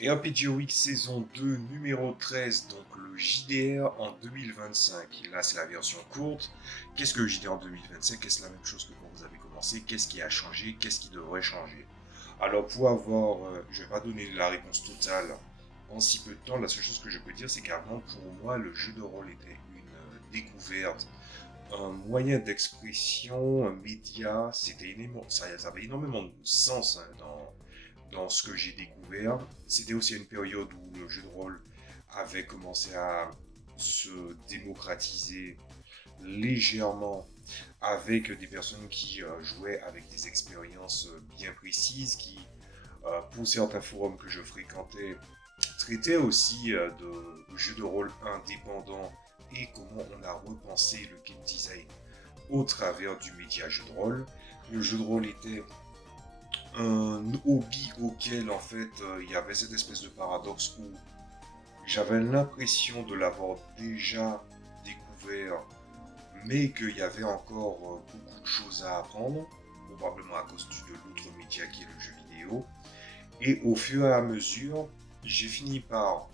Et RPG Week saison 2 numéro 13, donc le JDR en 2025. Là c'est la version courte. Qu'est-ce que le JDR en 2025? Est-ce la même chose que quand vous avez commencé? Qu'est-ce qui a changé? Qu'est-ce qui devrait changer? Alors pour avoir, je vais pas donner la réponse totale en si peu de temps. La seule chose que je peux dire c'est qu'avant pour moi le jeu de rôle était une découverte, un moyen d'expression, un média. Ça avait énormément de sens hein, dans ce que j'ai découvert. C'était aussi une période où le jeu de rôle avait commencé à se démocratiser légèrement avec des personnes qui jouaient avec des expériences bien précises, qui, pour certains forums que je fréquentais, traitaient aussi de jeux de rôle indépendants et comment on a repensé le game design au travers du média jeu de rôle. Le jeu de rôle était un hobby auquel en fait il y avait cette espèce de paradoxe où j'avais l'impression de l'avoir déjà découvert, mais qu'il y avait encore beaucoup de choses à apprendre, probablement à cause de l'autre média qui est le jeu vidéo. Et au fur et à mesure, j'ai fini par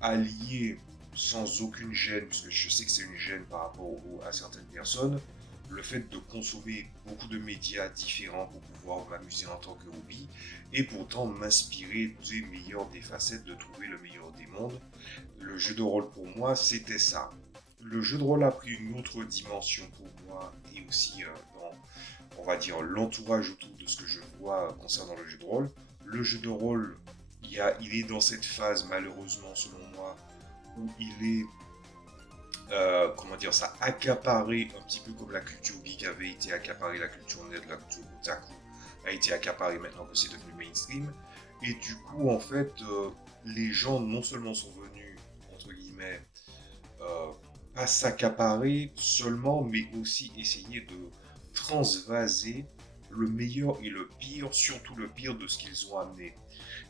allier sans aucune gêne, puisque je sais que c'est une gêne par rapport à certaines personnes, le fait de consommer beaucoup de médias différents pour pouvoir m'amuser en tant que hobby et pourtant m'inspirer des meilleures des facettes, de trouver le meilleur des mondes. Le jeu de rôle pour moi, c'était ça. Le jeu de rôle a pris une autre dimension pour moi et aussi dans, on va dire, l'entourage autour de ce que je vois concernant le jeu de rôle. Le jeu de rôle, il est dans cette phase, malheureusement, selon moi, où il est comment dire ça, accaparé un petit peu comme la culture geek avait été accaparée, la culture nerd, la culture otaku a été accaparée maintenant que c'est devenu mainstream. Et du coup, en fait, les gens non seulement sont venus, entre guillemets, euh, pas s'accaparer seulement, mais aussi essayer de transvaser le meilleur et le pire, surtout le pire de ce qu'ils ont amené.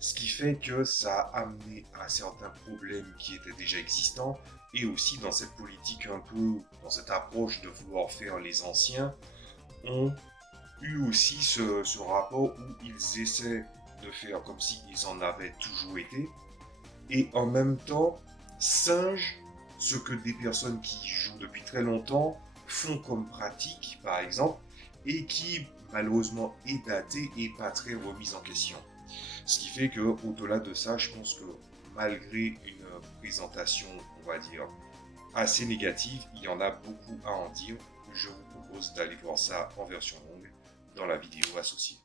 Ce qui fait que ça a amené à certains problèmes qui étaient déjà existants et aussi dans cette politique un peu, dans cette approche de vouloir faire les anciens, ont eu aussi ce rapport où ils essaient de faire comme s'ils en avaient toujours été et en même temps singent ce que des personnes qui jouent depuis très longtemps font comme pratique, par exemple, et qui malheureusement est daté et pas très remise en question. Ce qui fait que au-delà de ça, je pense que malgré une présentation, on va dire, assez négative, il y en a beaucoup à en dire. Je vous propose d'aller voir ça en version longue dans la vidéo associée.